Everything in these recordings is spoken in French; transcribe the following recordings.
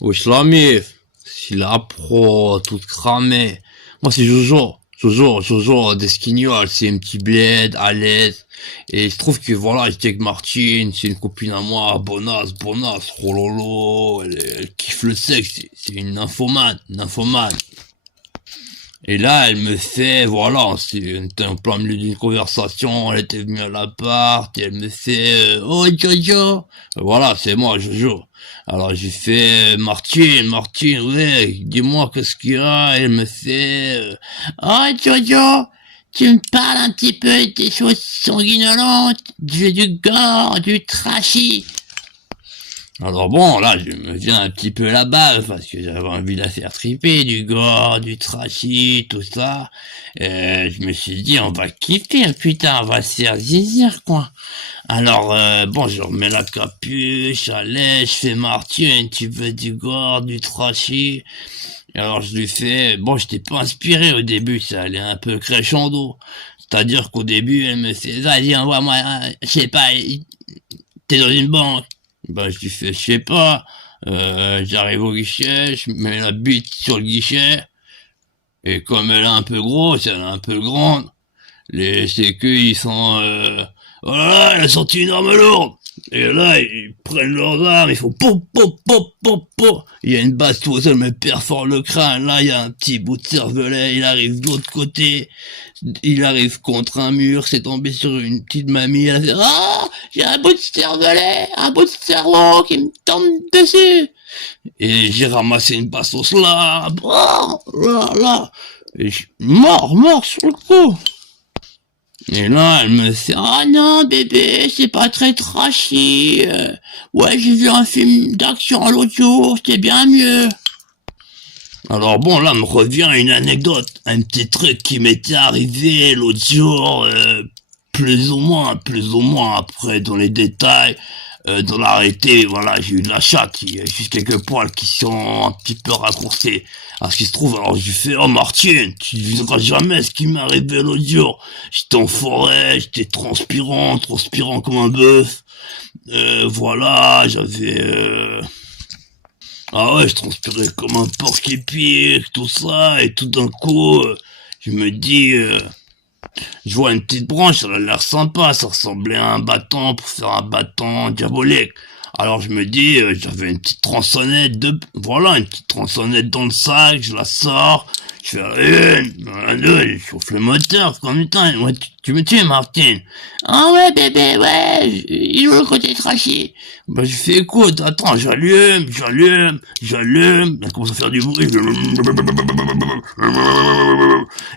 Wesh la mif, c'est la pro, toute cramée. Moi c'est Jojo, Jojo, des Skignoles, c'est un petit bled, à l'aise. Et je trouve que voilà, j'étais avec Martine, c'est une copine à moi, bonasse, rololo, elle kiffe le sexe, c'est une nymphomane. Et là, elle me fait, voilà, on était en plein milieu d'une conversation, elle était venue à l'appart, et elle me fait, oh Jojo, voilà, c'est moi, Jojo. Alors j'ai fait, Martine, ouais, dis-moi qu'est-ce qu'il y a, et elle me fait, oh Jojo, tu me parles un petit peu des choses sanguinolentes, du gore, du trashy. Alors bon, là, je me viens un petit peu la bave parce que j'avais envie de la faire triper, du gore, du trashy, tout ça. Je me suis dit, on va kiffer, putain, on va se faire zizir, quoi. Alors, bon, je remets la capuche, allez, je fais Martine, tu veux du gore, du trashy. Et alors, je lui fais, bon, j'étais pas inspiré au début, ça allait un peu crescendo. C'est-à-dire qu'au début, elle me fait, vas-y, envoie-moi, je sais pas, t'es dans une banque. Bah, je lui fais, je sais pas, j'arrive au guichet, je mets la bite sur le guichet, et comme elle est un peu grosse, elle est un peu grande, les sécu, ils sont, oh là là, elle a sorti une arme lourde! Et là, ils prennent leurs armes, ils font pop. Il y a une basse tout seul me perfore le crâne. Là, il y a un petit bout de cervelet, il arrive de l'autre côté. Il arrive contre un mur, c'est tombé sur une petite mamie, elle a fait, ah, j'ai un bout de cervelet, un bout de cerveau qui me tombe dessus. Et j'ai ramassé une bastos là, là. Et mort sur le coup. Et là, elle me fait, ah non, bébé, c'est pas très trashy. Ouais, j'ai vu un film d'action l'autre jour, c'était bien mieux. Alors bon, là me revient une anecdote, un petit truc qui m'était arrivé l'autre jour, plus ou moins après dans les détails, dans l'arrêté, voilà, j'ai eu de la chatte, il y a juste quelques poils qui sont un petit peu raccourcis. Alors ce qui se trouve, alors je lui fais, oh Martine, tu ne verras jamais ce qui m'est arrivé l'autre jour. J'étais en forêt, j'étais transpirant comme un bœuf. Voilà, j'avais... Ah ouais, je transpirais comme un porc épic, tout ça, et tout d'un coup, je me dis, je vois une petite branche, ça a l'air sympa, ça ressemblait à un bâton pour faire un bâton diabolique. Alors je me dis, j'avais une petite tronçonnette voilà, une petite tronçonnette dans le sac, je la sors, je fais une, deux, je chauffe le moteur, comme temps, ouais, tu me tues, Martine. Ah ouais, bébé, ouais, il est où le côté trashy? Bah, je fais, écoute, attends, j'allume, elle commence à faire du bruit,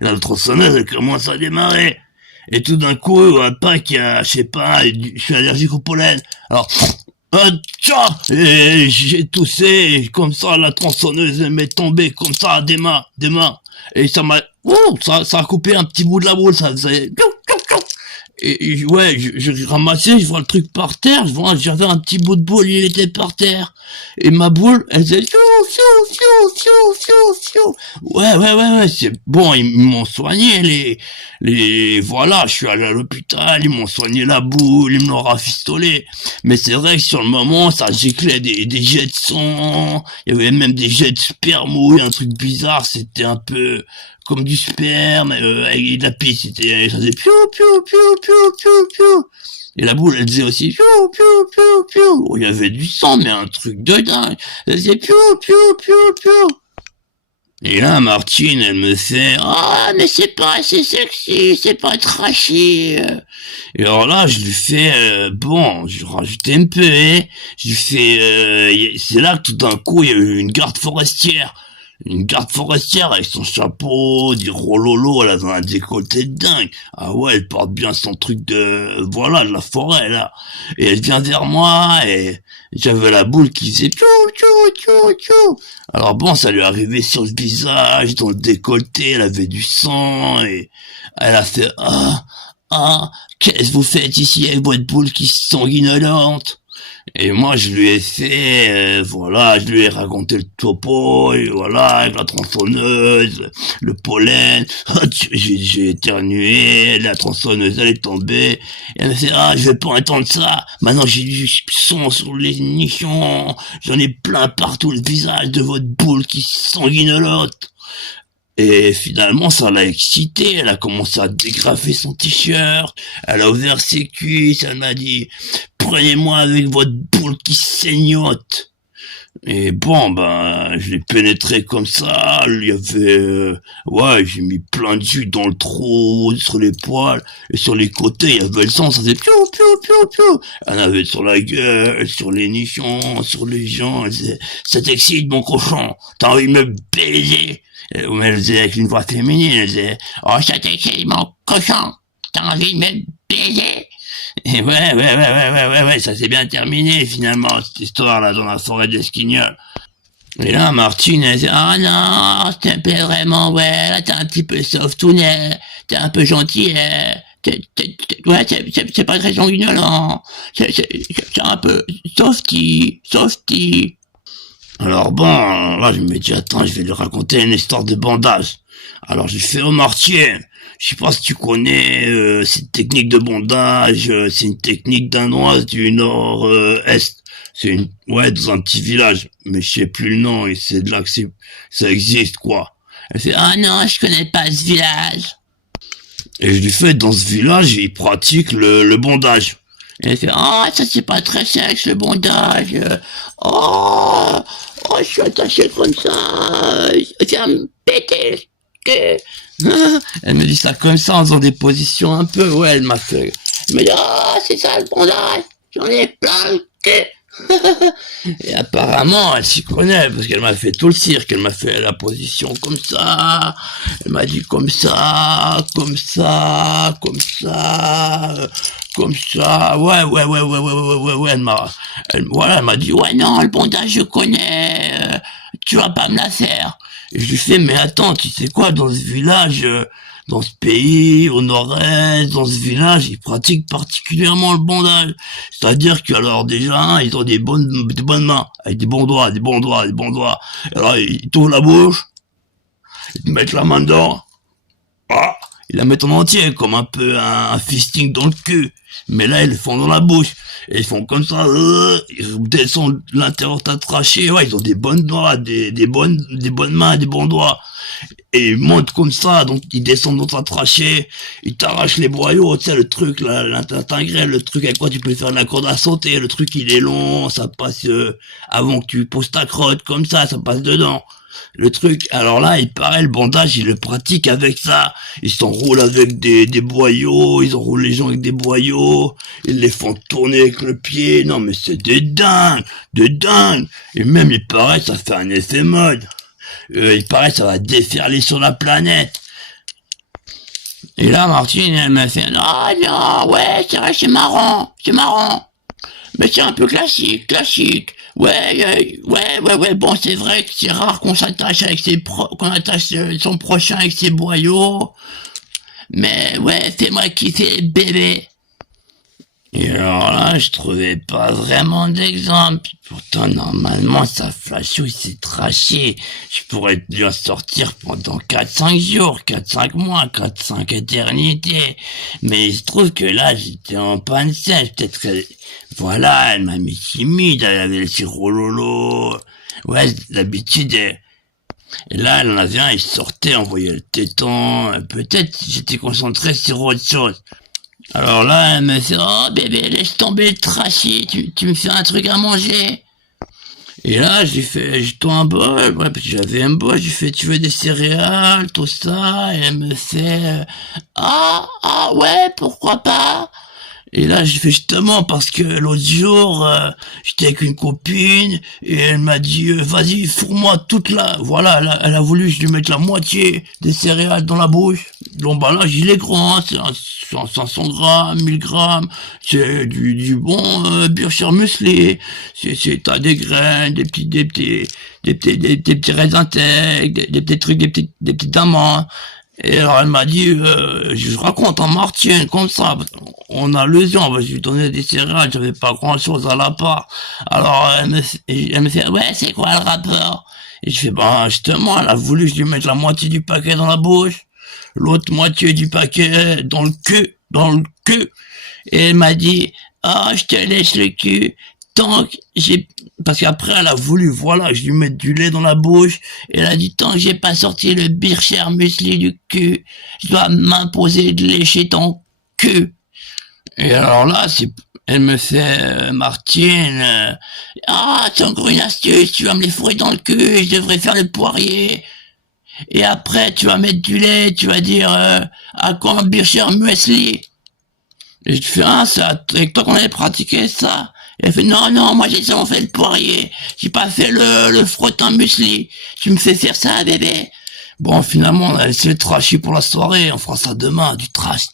et la tronçonneuse, elle commence à démarrer. Et tout d'un coup, pas qu'il y a, je sais pas, je suis allergique au pollen. Alors, tiens, et j'ai toussé, et comme ça, la tronçonneuse m'est tombée, comme ça, des mains. Et ça m'a, ça a coupé un petit bout de la boule, ça faisait, et ouais, je ramassais, je vois le truc par terre, j'avais un petit bout de boule, il était par terre. Et ma boule, elle faisait fiou. Ouais, c'est bon, ils m'ont soigné, voilà, je suis allé à l'hôpital, ils m'ont soigné la boule, ils me l'ont rafistolé. Mais c'est vrai que sur le moment, ça giclait des jets de sang, il y avait même des jets de spermouille, un truc bizarre, c'était un peu comme du sperme, avec de la pisse, ça faisait piou. Et la boule, elle faisait aussi piou. Oh, il y avait du sang, mais un truc de dingue. Elle faisait piou. Et là, Martine, elle me fait, ah, mais c'est pas assez sexy, c'est pas trashy. Et alors là, je lui fais, bon, je rajoutais un peu, hein. Je lui fais, c'est là que tout d'un coup, il y a eu une garde forestière. Une garde forestière avec son chapeau, du rololo, elle avait un décolleté de dingue. Ah ouais, elle porte bien son truc voilà, de la forêt, là. Et elle vient vers moi, et j'avais la boule qui faisait tchou. Alors bon, ça lui arrivait sur le visage, dans le décolleté, elle avait du sang, et elle a fait, qu'est-ce que vous faites ici avec votre boule qui sanguinolente? Et moi, je lui ai fait, voilà, je lui ai raconté le topo, et voilà, avec la tronçonneuse, le pollen, j'ai éternué, la tronçonneuse, elle est tombée, et elle m'a fait, ah, je vais pas entendre ça, maintenant j'ai du sang sur les nichons, j'en ai plein partout le visage de votre boule qui sanguinelote. Et finalement, ça l'a excitée, elle a commencé à dégrafer son t-shirt, elle a ouvert ses cuisses, elle m'a dit, prenez-moi avec votre boule qui saignote. Et bon, ben, je l'ai pénétré comme ça, il y avait, ouais, j'ai mis plein de jus dans le trou, sur les poils, et sur les côtés, il y avait le sang, ça faisait piou, piou, piou, piou. Elle avait sur la gueule, sur les nichons, sur les gens, elle disait, ça t'excite, mon cochon, t'as envie de me baiser? Mais elle disait avec une voix féminine, elle disait, oh, ça t'excite, mon cochon, t'as envie de me baiser? Et ouais, ça s'est bien terminé finalement, cette histoire-là, dans la forêt d'Esquignoles. Et là, Martine, elle dit, ah non, t'es un peu vraiment, ouais, là, t'es un petit peu softounet, t'es un peu gentil, ouais, c'est pas très sanguinolent, c'est un peu softy. Alors bon, là, je me dis, attends, je vais lui raconter une histoire de bandage. Alors, j'ai fait, oh, Martine, je sais pas si tu connais cette technique de bondage, c'est une technique danoise du nord-est. C'est une, ouais, dans un petit village, mais je sais plus le nom, et c'est de là que ça existe, quoi. Elle fait, ah non, je connais pas ce village. Et je lui fais, dans ce village, ils pratiquent le bondage. Et elle fait, ah, ça c'est pas très sexe, le bondage. Oh, oh, je suis attaché comme ça, ça va me péter. Elle me dit ça comme ça en faisant des positions un peu, ouais, elle m'a fait. Elle me dit, oh, c'est ça le bondage, j'en ai plein le cul. Et apparemment, elle s'y connaît, parce qu'elle m'a fait tout le cirque, elle m'a fait la position comme ça, elle m'a dit comme ça, comme ça, comme ça, comme ça, ouais, elle m'a dit, ouais, non, le bondage, je connais, tu vas pas me la faire. Et je lui fais, mais attends, tu sais quoi, dans ce village, dans ce pays, au nord-est, dans ce village, ils pratiquent particulièrement le bondage. C'est-à-dire que, alors, déjà, hein, ils ont des bonnes mains, avec des bons doigts. Alors, ils t'ouvrent la bouche, ils te mettent la main dedans, ah, ils la mettent en entier, comme un peu un fisting dans le cul. Mais là, ils le font dans la bouche. Et ils font comme ça, ils descendent l'intérieur de ta trachée, ouais, ils ont des bonnes doigts, des bonnes mains, des bons doigts. Et ils montent comme ça, donc ils descendent dans ta trachée, ils t'arrachent les boyaux, tu sais, le truc, là, l'intégrel, le truc avec quoi tu peux faire de la corde à sauter, le truc il est long, ça passe, avant que tu poses ta crotte, comme ça passe dedans. Le truc, alors là, il paraît, le bandage, ils le pratiquent avec ça. Ils s'enroulent avec des boyaux, ils enroulent les gens avec des boyaux, ils les font tourner avec le pied. Non, mais c'est des dingues. Et même, il paraît, ça fait un effet mode. Il paraît, ça va déferler sur la planète. Et là, Martine, elle m'a fait, non, ouais, c'est vrai, c'est marrant. Mais c'est un peu classique. Ouais, bon, c'est vrai que c'est rare qu'on s'attache avec qu'on attache son prochain avec ses boyaux. Mais ouais, fais-moi kiffer, bébé. Et alors là, je trouvais pas vraiment d'exemple. Pourtant, normalement, sa flashouille, c'est traché. Je pourrais bien sortir pendant 4-5 jours, 4-5 mois, 4-5 éternités. Mais il se trouve que là, j'étais en panne sèche. Peut-être que, voilà, elle m'a mis timide, elle avait le sirop lolo. Ouais, d'habitude, et là, elle en avait un, il sortait, on voyait le téton. Peut-être j'étais concentré sur autre chose. Alors là, elle me fait, oh bébé, laisse tomber le trachy, tu me fais un truc à manger. Et là, j'ai toi un bol, ouais, parce que j'avais un bol, j'ai fait, tu veux des céréales, tout ça, et elle me fait, ouais, pourquoi pas. Et là, j'ai fait justement parce que l'autre jour, j'étais avec une copine et elle m'a dit, vas-y, fourre-moi toute la... Voilà, elle a voulu que je lui mette la moitié des céréales dans la bouche. L'emballage, il est grand, c'est 500 grammes, 1000 grammes, c'est du bon Bircher muesli. T'as des graines, des petits raisins intègres, des petits trucs, des petites amandes. Et alors elle m'a dit, je raconte en Martien, comme ça, on a lesion, je lui donnais des céréales, j'avais pas grand chose à la part. Alors elle me fait, ouais, c'est quoi le rapport? Et je fais, ben justement, elle a voulu que je lui mette la moitié du paquet dans la bouche, l'autre moitié du paquet dans le cul. Et elle m'a dit, ah, je te laisse le cul. Tant que j'ai, parce qu'après, elle a voulu, voilà, je lui mette du lait dans la bouche. Et elle a dit, tant que j'ai pas sorti le Bircher muesli du cul, je dois m'imposer de lécher ton cul. Et alors là, elle me fait, Martine, ah, c'est encore une astuce, tu vas me les fourrer dans le cul, je devrais faire le poirier. Et après, tu vas mettre du lait, tu vas dire, à quand le Bircher muesli? Et je fais, ah, c'est avec toi qu'on avait pratiqué ça. Et elle fait, non, non, moi j'ai seulement fait le poirier. J'ai pas fait le frottin muesli. Tu me fais faire ça, bébé. Bon, finalement, elle s'est trashée pour la soirée. On fera ça demain. Du trash.